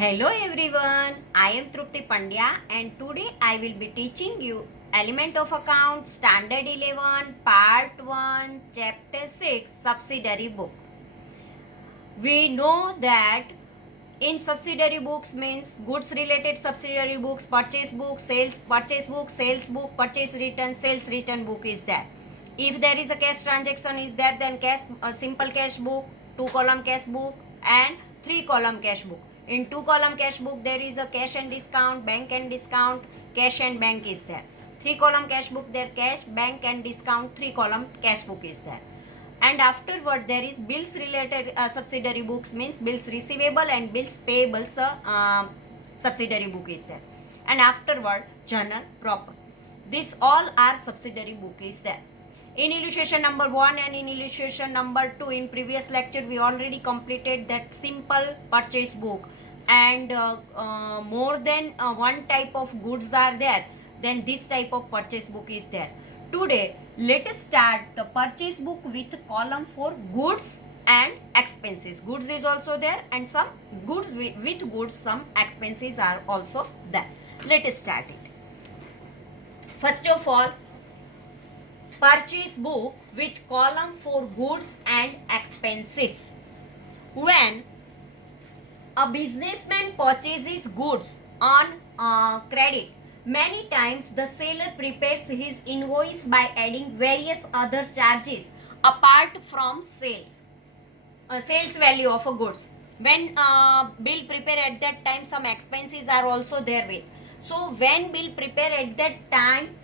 Hello everyone, I am Trupti Pandya and today I will be teaching you Element of Account Standard 11 Part 1 Chapter 6 Subsidiary Book. We know that in subsidiary books means goods related subsidiary books, purchase book, sales book, purchase return, sales return book is there. If there is a cash transaction is there, then cash simple cash book, 2 column cash book and 3 column cash book. In 2 column cash book there is a cash and discount, bank and discount, cash and bank is there. 3 column cash book there, cash, bank and discount, 3 column cash book is there. And afterward there is bills related subsidiary books means bills receivable and bills payable subsidiary book is there. And afterward journal proper. These all are subsidiary book is there. In illustration number 1 and in illustration number 2 in previous lecture we already completed that simple purchase book, and more than one type of goods are there, then this type of purchase book is there. Today let us start the purchase book with column for goods and expenses. Goods is also there and some goods with goods some expenses are also there. Let us start it. First of all, purchase book with column for goods and expenses. When a businessman purchases goods on credit, many times the seller prepares his invoice by adding various other charges apart from sales value of a goods. When bill prepare at that time, some expenses are also there with. So when bill prepare at that time,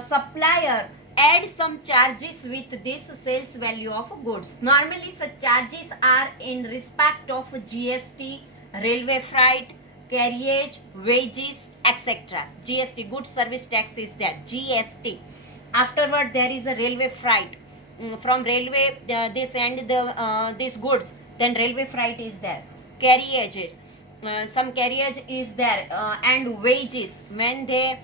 supplier add some charges with this sales value of goods. Normally such charges are in respect of GST, railway freight, carriage, wages, etc. GST, goods service tax is there, GST. Afterward there is a railway freight. From railway they send these goods, then railway freight is there. Carriages, some carriage is there, and wages when they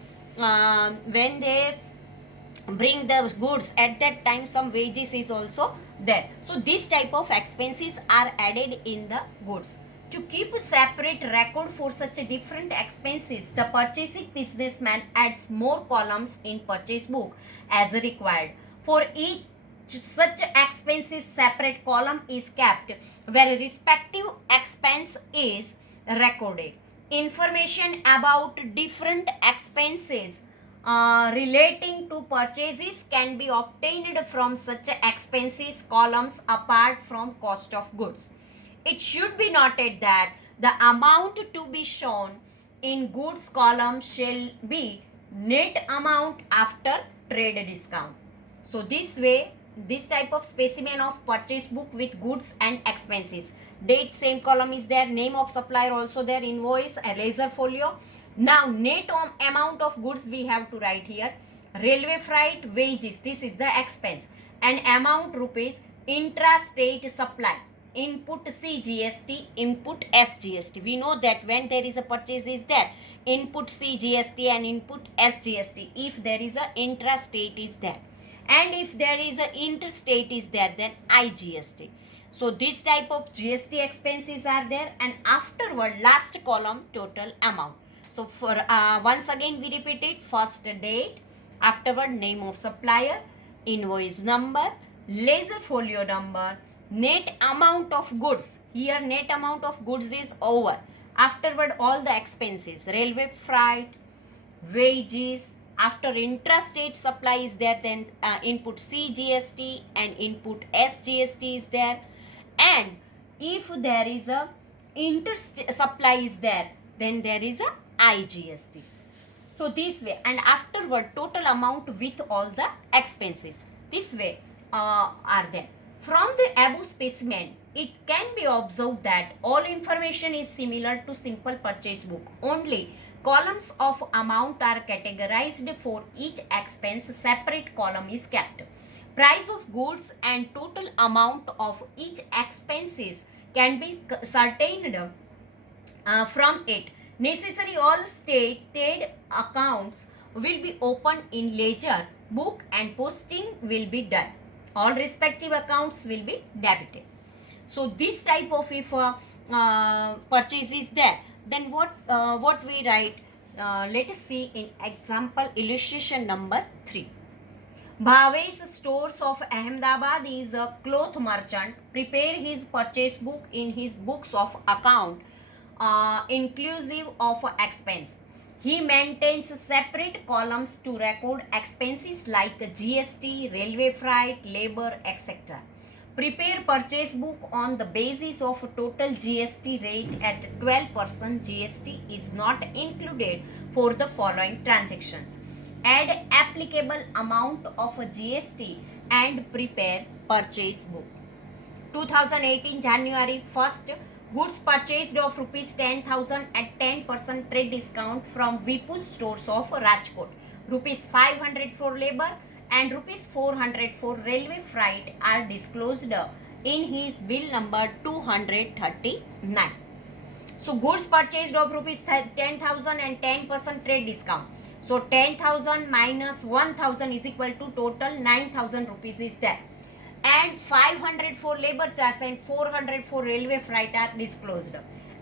bring the goods at that time, some wages is also there. So this type of expenses are added in the goods. To keep a separate record for such a different expenses, the purchasing businessman adds more columns in purchase book as required. For each such expenses, separate column is kept where respective expense is recorded. Information about different expenses relating to purchases can be obtained from such expenses columns apart from cost of goods. It should be noted that the amount to be shown in goods column shall be net amount after trade discount. So this way, this type of specimen of purchase book with goods and expenses. Date same column is there, name of supplier also there, invoice, a ledger folio. Now net amount of goods we have to write here. Railway freight, wages, this is the expense, and amount rupees, intra-state supply. Input C GST, input S GST. We know that when there is a purchase is there, input C GST and input S GST. If there is a intra-state is there, and if there is a interstate is there, then IGST. So this type of GST expenses are there, and afterward last column total amount. So for once again we repeat it. First date, afterward name of supplier, invoice number, ledger folio number, net amount of goods. Here net amount of goods is over. Afterward all the expenses, railway freight, wages. After intrastate supply is there, then input C GST and input S GST is there. And if there is a interstate supply is there, then there is a IGST. So this way, and afterward total amount with all the expenses. This way are there. From the above specimen, it can be observed that all information is similar to simple purchase book. Only columns of amount are categorized for each expense. Separate column is kept. Price of goods and total amount of each expenses can be ascertained from it. Necessary all stated accounts will be opened in ledger book and posting will be done. All respective accounts will be debited. So this type of if purchase is there, Then what we write? Let us see in example illustration number 3. Bhavesh Stores of Ahmedabad is a cloth merchant. Prepare his purchase book in his books of account, inclusive of expense. He maintains separate columns to record expenses like GST, railway freight, labor, etc. Prepare purchase book on the basis of total GST rate at 12%. GST is not included for the following transactions. Add applicable amount of GST and prepare purchase book. 2018 January 1st, goods purchased of rupees 10,000 at 10% trade discount from Vipul Stores of Rajkot. Rupees 500 for labor and rupees 400 for railway freight are disclosed in his bill number 239. So goods purchased of rupees 10,000 and 10% trade discount. So 10,000 minus 1,000 is equal to total 9,000 rupees is there. And 500 for labor charge and 400 for railway freight are disclosed.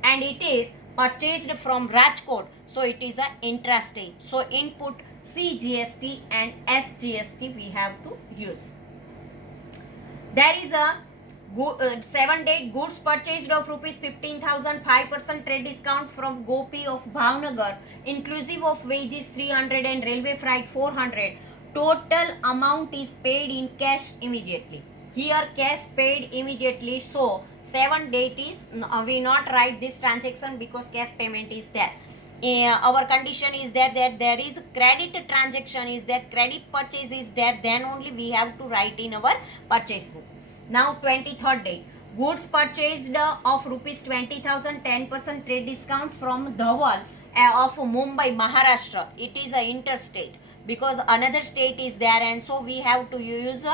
And it is purchased from Rajkot. So it is an intrastate. So input CGST and SGST we have to use. There is a 7-day goods purchased of rupees 15,000, 5% trade discount from Gopi of Bhavnagar, inclusive of wages 300 and railway freight 400. Total amount is paid in cash immediately. Here cash paid immediately. So 7 date is we not write this transaction because cash payment is there. Our condition is there that there is credit transaction is there, credit purchase is there, then only we have to write in our purchase book. Now 23rd date, goods purchased of rupees 20,000, 10% trade discount from Dhawal of Mumbai, Maharashtra. It is a interstate because another state is there, and so we have to use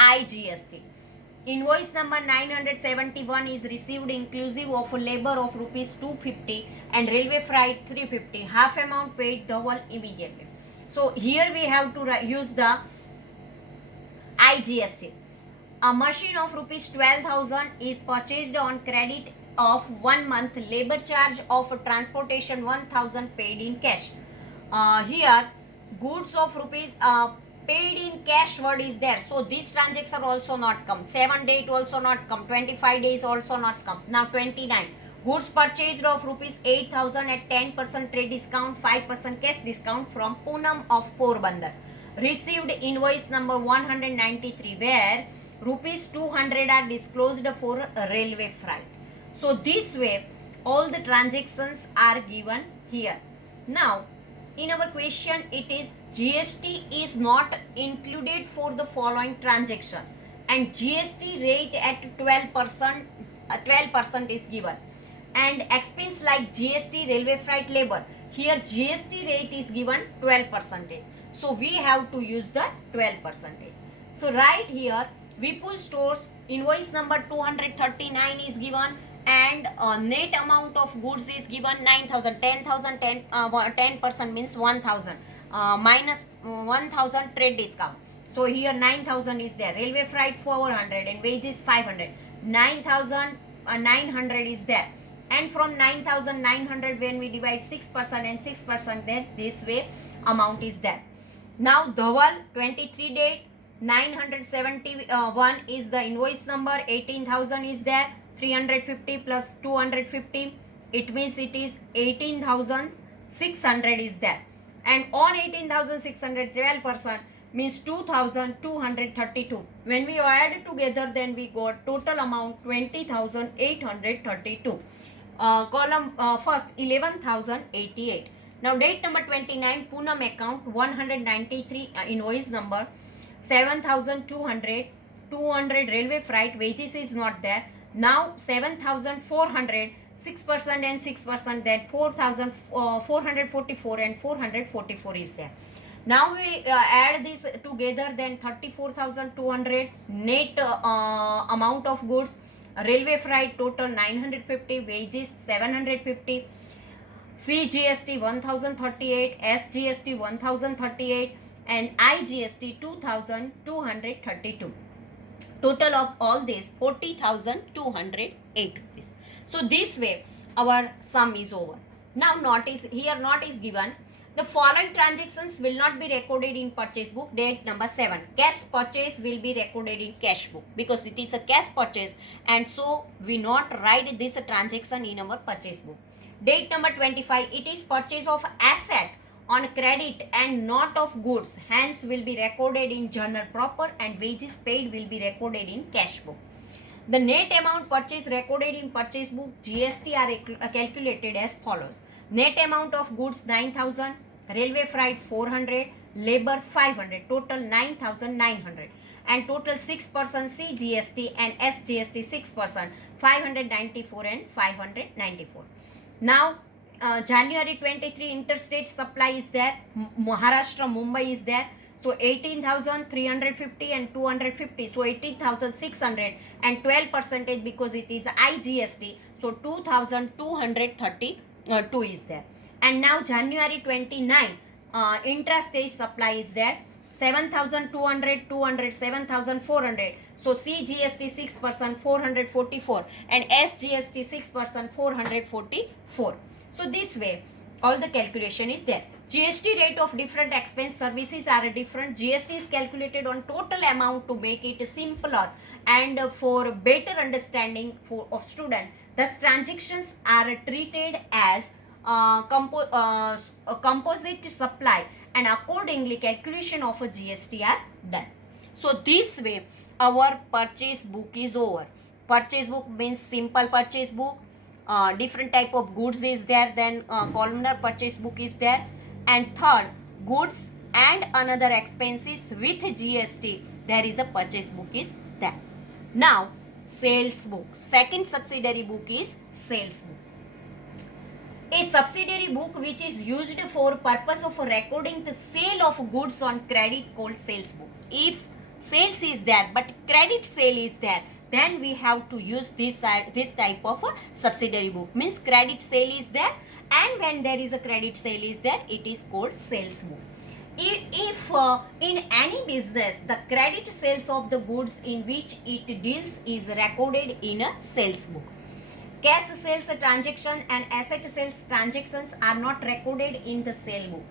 IGST. Invoice number 971 is received inclusive of labor of rupees 250 and railway freight 350. Half amount paid Dhawal immediately. So here we have to use the IGST. A machine of rupees 12,000 is purchased on credit of 1 month. Labor charge of transportation 1,000 paid in cash. Here goods of rupees paid in cash word is there. So this transaction also not come. 7 date also not come. 25 days also not come. Now 29. Goods purchased of rupees 8,000 at 10% trade discount, 5% cash discount from Poonam of Porbandar. Received invoice number 193 where rupees 200 are disclosed for railway freight. So this way all the transactions are given here. Now in our question it is GST is not included for the following transaction and GST rate at 12% is given, and expense like GST, railway freight, labor, here GST rate is given 12%. So we have to use the 12%. So right here Vipul Stores invoice number 239 is given, and net amount of goods is given 9,000. 10,000, 10% means 1,000 minus 1,000 trade discount. So here 9,000 is there. Railway freight 400 and wages 500. 9,900 is there. And from 9,900 when we divide 6% and 6%, then this way amount is there. Now Dhawal 23 date 971 is the invoice number. 18,000 is there. 350 plus 250, it means it is 18,600 is there, and on 18,600 12% means 2,232. When we add together then we got total amount 20,832. Column first 11,088. Now date number 29 Poonam account 193 invoice number 7,200, 200 railway freight, wages is not there. Now 7,400, 6% and 6%, that 4,444 and 444 is there. Now we add this together, then 34,200 net amount of goods, railway freight total 950, wages 750, CGST 1,038, SGST 1,038 and IGST 2,232. Total of all this 40,208 rupees. So this way our sum is over. Now notice here, not is given. The following transactions will not be recorded in purchase book. Date number 7. Cash purchase will be recorded in cash book because it is a cash purchase, and so we not write this transaction in our purchase book. Date number 25. It is purchase of asset on credit and not of goods, hence will be recorded in journal proper, and wages paid will be recorded in cash book. The net amount purchase recorded in purchase book GST are calculated as follows. Net amount of goods 9,000, railway freight 400, labor 500, total 9,900, and total 6% CGST and SGST 6%, 594 and 594. Now January 23 interstate supply is there, Maharashtra, Mumbai is there. So 18,350 and 250, so 18,600 and 12% because it is IGST, so 2,232 is there. And now January 29 intrastate supply is there, 7,200, 200, 7,400, so CGST 6%, 444, and SGST 6%, 444. So this way all the calculation is there. GST rate of different expense services are different. GST is calculated on total amount to make it simpler and for better understanding of student. Thus transactions are treated as a composite supply, and accordingly calculation of a GST are done. So this way our purchase book is over. Purchase book means simple purchase book. Different type of goods is there, then columnar purchase book is there, and third, goods and another expenses with GST, there is a purchase book is there. Now sales book, second subsidiary book is sales book. A subsidiary book which is used for purpose of recording the sale of goods on credit called sales book. If sales is there but credit sale is there, then we have to use this type of a subsidiary book, means credit sale is there, and when there is a credit sale is there, it is called sales book. If in any business the credit sales of the goods in which it deals is recorded in a sales book. Cash sales transaction and asset sales transactions are not recorded in the sale book.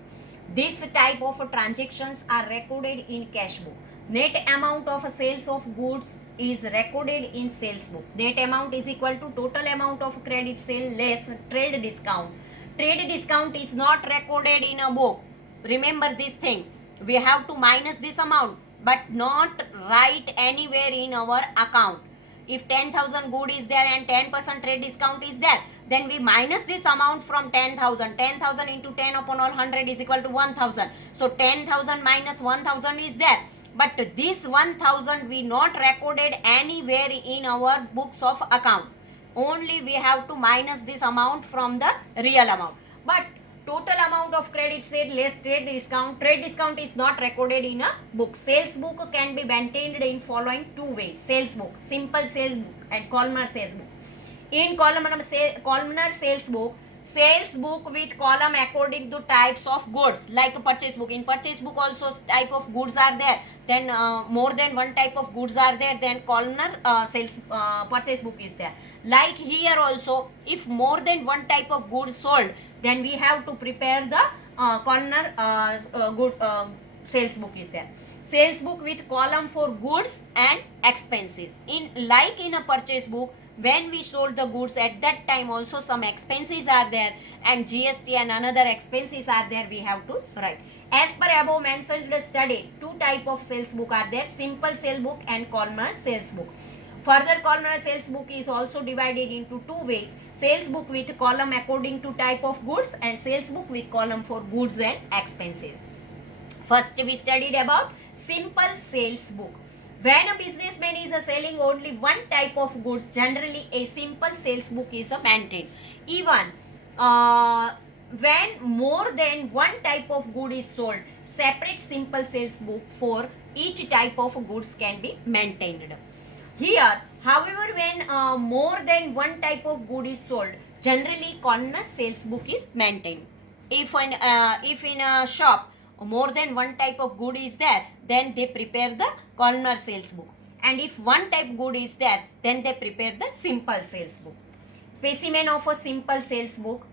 This type of transactions are recorded in cash book. Net amount of sales of goods is recorded in sales book. Net amount is equal to total amount of credit sale less trade discount. Trade discount is not recorded in a book. Remember this thing. We have to minus this amount but not write anywhere in our account. If 10,000 good is there and 10% trade discount is there, then we minus this amount from 10,000. 10,000 into 10 upon all 100 is equal to 1,000. So 10,000 minus 1,000 is there. But this 1,000 we not recorded anywhere in our books of account. Only we have to minus this amount from the real amount. But total amount of credit sale less trade discount is not recorded in a book. Sales book can be maintained in following two ways. Sales book, simple sales book, and columnar sales book. In columnar sales book with column according to types of goods, like a purchase book. In purchase book also type of goods are there, then more than one type of goods are there, then columnar sales purchase book is there. Like here also, if more than one type of goods sold, then we have to prepare the columnar sales book is there. Sales book with column for goods and expenses. In a purchase book, when we sold the goods, at that time also some expenses are there, and GST and another expenses are there, we have to write. As per above mentioned study, two type of sales book are there, simple sales book and columnar sales book. Further, columnar sales book is also divided into two ways. Sales book with column according to type of goods, and sales book with column for goods and expenses. First we studied about simple sales book. When a businessman is selling only one type of goods, generally a simple sales book is maintained. Even when more than one type of good is sold, separate simple sales book for each type of goods can be maintained. Here, however, when more than one type of good is sold, generally columnar sales book is maintained. If in a shop more than one type of good is there, then they prepare the columnar sales book. And if one type good is there, then they prepare the simple sales book. Specimen of a simple sales book.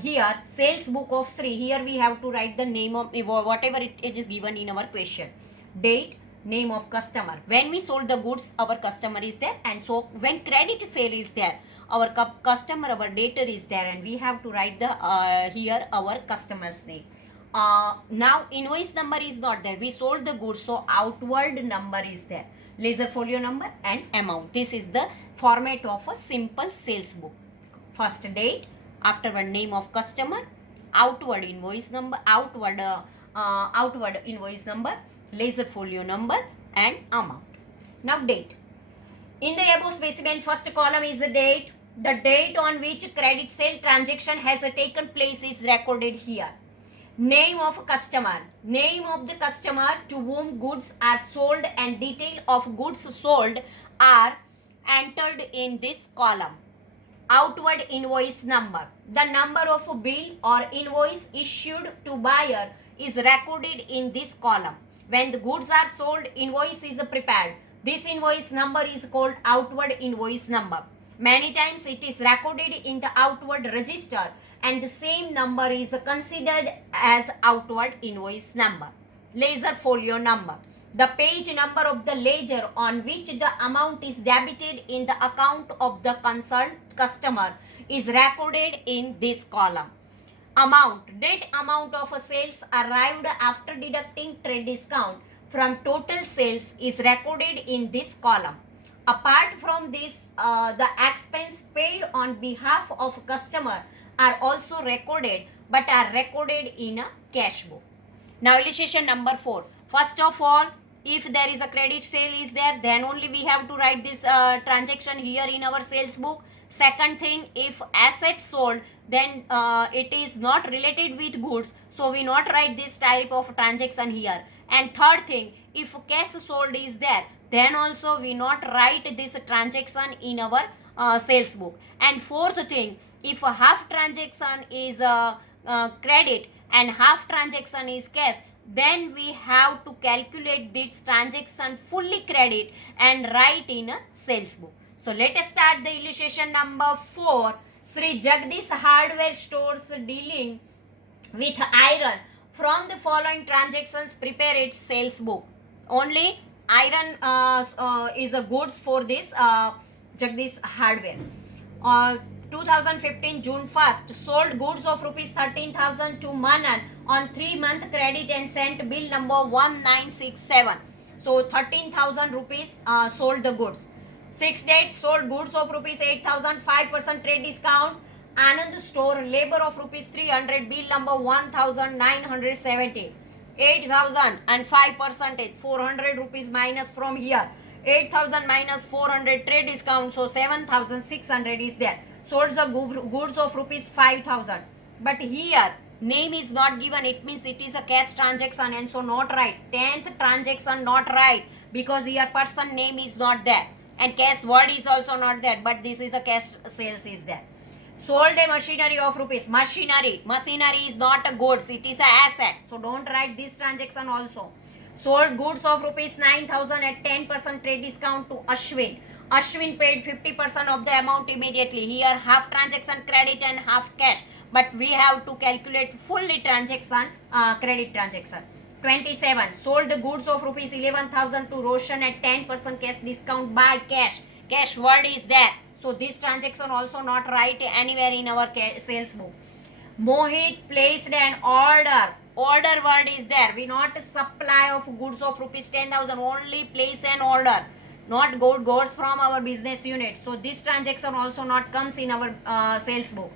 Here, sales book of Sri. Here we have to write the name of whatever it is given in our question. Date, name of customer. When we sold the goods, our customer is there, and so when credit sale is there, our customer, our debtor is there, and we have to write the here our customer's name. Now invoice number is not there. We sold the goods, so outward number is there. Ledger folio number and amount. This is the format of a simple sales book. First date, afterward name of customer, outward invoice number, outward invoice number, ledger folio number and amount. Now date. In the above specimen, first column is the date. The date on which credit sale transaction has taken place is recorded here. Name of customer. Name of the customer to whom goods are sold and detail of goods sold are entered in this column. Outward invoice number. The number of a bill or invoice issued to buyer is recorded in this column. When the goods are sold, invoice is prepared. This invoice number is called outward invoice number. Many times it is recorded in the outward register and the same number is considered as outward invoice number. Ledger folio number. The page number of the ledger on which the amount is debited in the account of the concerned customer is recorded in this column. Amount. Net amount of sales arrived after deducting trade discount from total sales is recorded in this column. Apart from this, the expense paid on behalf of customer are also recorded but are recorded in a cash book. Now illustration number 4. First of all, if there is a credit sale is there, then only we have to write this transaction here in our sales book. Second thing, if asset sold, then it is not related with goods, so we not write this type of transaction here. And third thing, if cash sold is there, then also we not write this transaction in our sales book. And fourth thing, if a half transaction is credit and half transaction is cash, then we have to calculate this transaction fully credit and write in a sales book. So let us start the illustration number 4. Sri Jagdish Hardware Stores dealing with iron. From the following transactions, prepare its sales book. Only iron is a goods for this Jagdish Hardware. 2015 June 1st, sold goods of rupees 13,000 to Manan on 3-month credit and sent bill number 1967. So 13,000 rupees sold the goods. 6 date, sold goods of rupees 8,000, 5% trade discount. Anand store, labor of rupees 300, bill number 1,970. 8,000 and 5%, 400 rupees minus from here. 8,000 minus 400 trade discount, so 7,600 is there. Sold the goods of rupees 5,000. But here name is not given, it means it is a cash transaction and so not right. 10th transaction not right because here person name is not there and cash word is also not there, but this is a cash sales is there. Sold a machinery of rupees. Machinery is not a goods, it is a asset, so don't write this transaction also. Sold goods of rupees 9,000 at 10% trade discount to Ashwin. Ashwin paid 50% of the amount immediately. Here half transaction credit and half cash, but we have to calculate fully transaction credit transaction. 27. Sold the goods of rupees 11,000 to Roshan at 10% cash discount by cash. Cash word is there, so this transaction also not right anywhere in our sales book. Mohit placed an order. Order word is there. We not supply of goods of rupees 10,000. Only place an order. Not goods from our business unit. So this transaction also not comes in our sales book.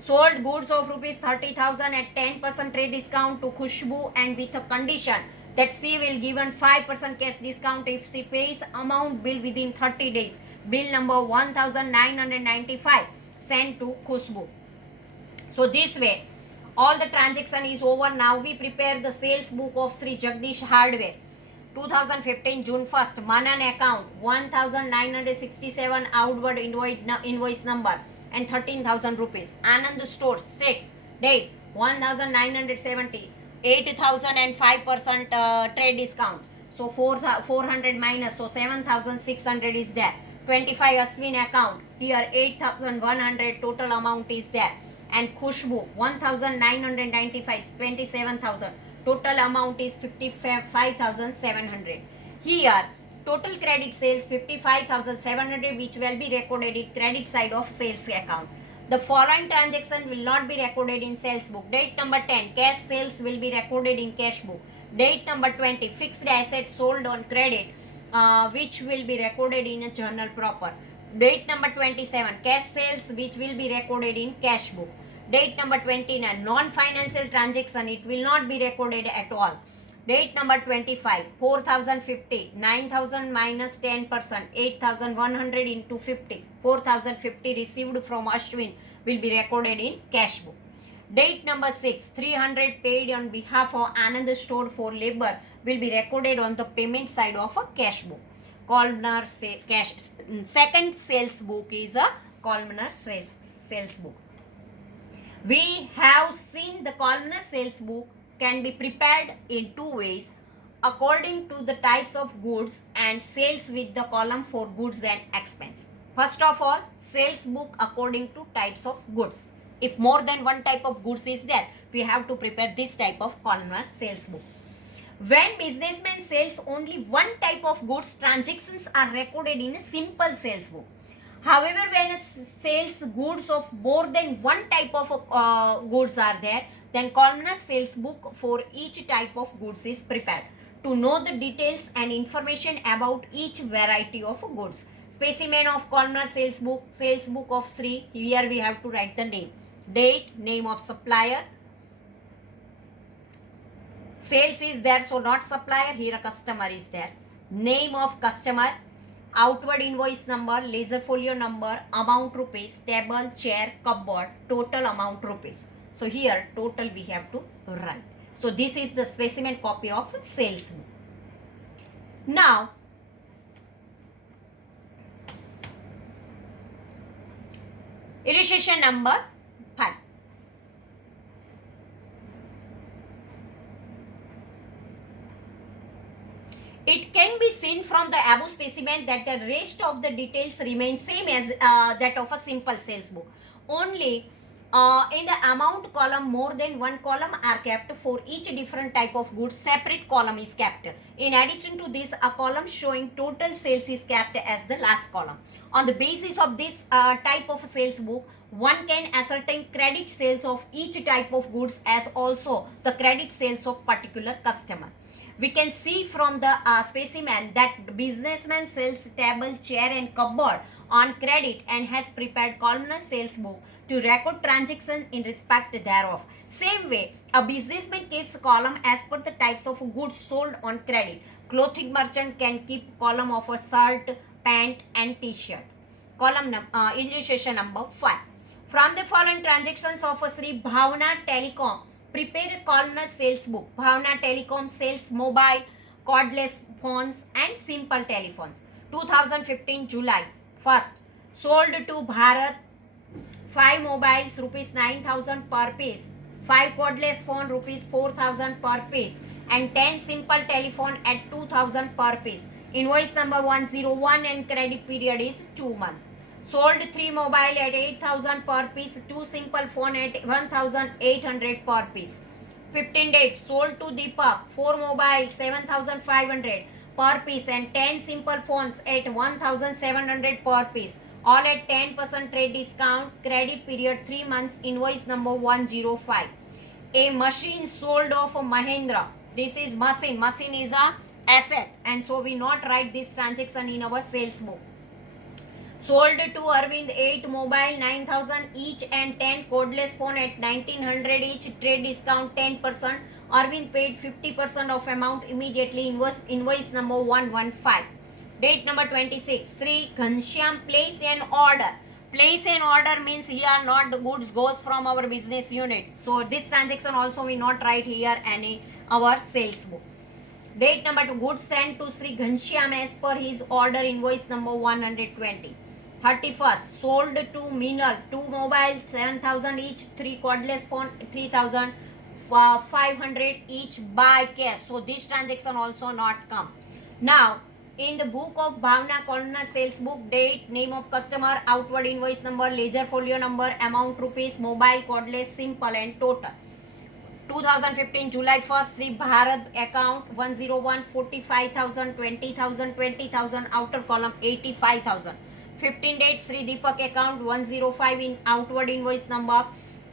Sold goods of rupees 30,000 at 10% trade discount to Khushbu and with a condition that she will given 5% cash discount if she pays amount bill within 30 days. Bill number 1,995 sent to Khushbu. So this way all the transaction is over. Now we prepare the sales book of Sri Jagdish Hardware. 2015 June 1st, Manan account 1,967 outward invoice number and 13,000 rupees. Anand stores 6 date 1,970, 8,000 and 5% trade discount. So 400 minus, so 7,600 is there. 25 Aswin account. Here 8,100 total amount is there. And Khushbu 1,995, 27,000. Total amount is 55,700. Here total credit sales 55,700, which will be recorded in credit side of sales account. The following transaction will not be recorded in sales book. Date number 10, cash sales will be recorded in cash book. Date number 20, fixed assets sold on credit, which will be recorded in a journal proper. Date number 27, cash sales which will be recorded in cash book. Date number 29, non-financial transaction, it will not be recorded at all. Date number 25, 4,050, 9,000 minus 10%, 8,100 into 50, 4,050 received from Ashwin will be recorded in cash book. Date number 6, 300 paid on behalf of Anand stored for labor will be recorded on the payment side of a cash book. Columnar cash. Second sales book is a columnar sales book. We have seen the columnar sales book can be prepared in two ways according to the types of goods and sales with the column for goods and expense. First of all, sales book according to types of goods. If more than one type of goods is there, we have to prepare this type of columnar sales book. When businessman sells only one type of goods, transactions are recorded in a simple sales book. However, when a sales goods of more than one type of goods are there, then columnar sales book for each type of goods is prepared to know the details and information about each variety of goods. Specimen of columnar sales book of Sri. Here we have to write the name, date, name of supplier. Sales is there, so not supplier. Here a customer is there. Name of customer, outward invoice number, ledger folio number, amount rupees, table, chair, cupboard, total amount rupees. So here total we have to write. So this is the specimen copy of sales book. Now illustration number 5. It can be seen from the above specimen that the rest of the details remain same as that of a simple sales book. Only in the amount column, more than one column are kept. For each different type of goods, separate column is kept. In addition to this, a column showing total sales is kept as the last column. On the basis of this type of sales book, one can ascertain credit sales of each type of goods as also the credit sales of particular customer. We can see from the specimen that businessman sells table, chair and cupboard on credit and has prepared columnar sales book to record transactions in respect thereof. Same way, a businessman keeps column as per the types of goods sold on credit. Clothing merchant can keep column of a shirt, pant and t-shirt. Column illustration number 5. From the following transactions of Sri Bhavna Telecom, prepare a columnar sales book. Bhavna Telecom sells mobile, cordless phones and simple telephones. 2015 July 1st. Sold to Bharat 5 mobiles rupees 9,000 per piece, 5 cordless phone rupees 4,000 per piece and 10 simple telephone at 2,000 per piece. Invoice number 101 and credit period is 2 months. Sold 3 mobile at 8,000 per piece, 2 simple phone at 1,800 per piece. 15 dates. Sold to Deepak 4 mobile 7,500 per piece and 10 simple phones at 1,700 per piece. All at 10% trade discount. Credit period 3 months. Invoice number 105. A machine sold of Mahindra. This is machine. Machine is a asset and so we not write this transaction in our sales book. Sold to Arvind 8 mobile 9,000 each and 10 cordless phone at 1,900 each. Trade discount 10%. Arvind paid 50% of amount immediately. Invoice number 115. Date number 26. Sri Ghanshyam place an order. Place an order means here not the goods goes from our business unit. So this transaction also we not write here any our sales book. Date number 2. Goods sent to Sri Ghanshyam as per his order. Invoice number 120. 31st. Sold to Meenal 2 mobile 7,000 each, 3 cordless phone 3,500 each by cash. So this transaction also not come. Now in the book of Bhavna Corner sales book, date, name of customer, outward invoice number, ledger folio number, amount rupees, mobile, cordless, simple and total. 2015 July 1st, Sri Bharat account 101 45,000 20,000 20,000, outer column 85,000. 15 date Sri Deepak account 105 in outward invoice number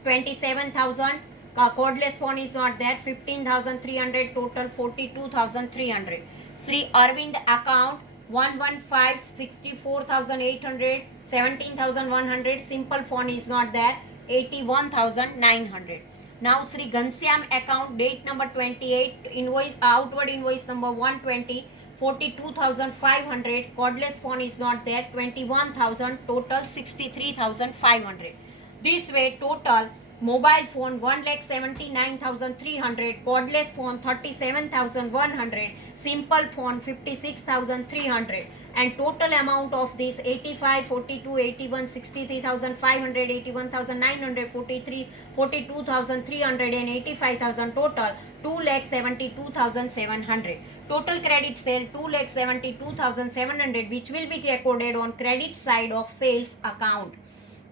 27,000. Cordless phone is not there. 15,300, total 42,300. Sri Arvind account 115 64,800 17,100. Simple phone is not there. 81,900. Now Sri Ghanshyam account, date number 28, invoice outward invoice number 120 42,500. Cordless phone is not there. 21,000, total 63,500. This way total mobile phone 1,79,300, cordless phone 37,100, simple phone 56,300, and total amount of this 85, 42, 81, 63,500, 81,900, 43, 42,300 and 85,000, total 2,72,700. Total credit sale 2,72,700, which will be recorded on credit side of sales account.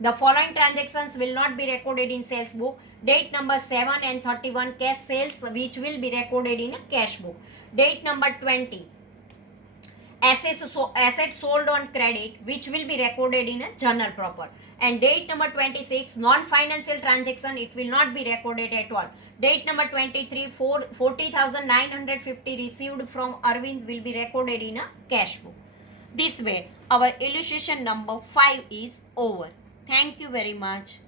The following transactions will not be recorded in sales book. Date number 7 and 31, cash sales, which will be recorded in a cash book. Date number 20, assets sold on credit, which will be recorded in a journal proper. And date number 26, non-financial transaction, it will not be recorded at all. Date number 23, 40,950 received from Arvind will be recorded in a cash book. This way, our illustration number 5 is over. Thank you very much.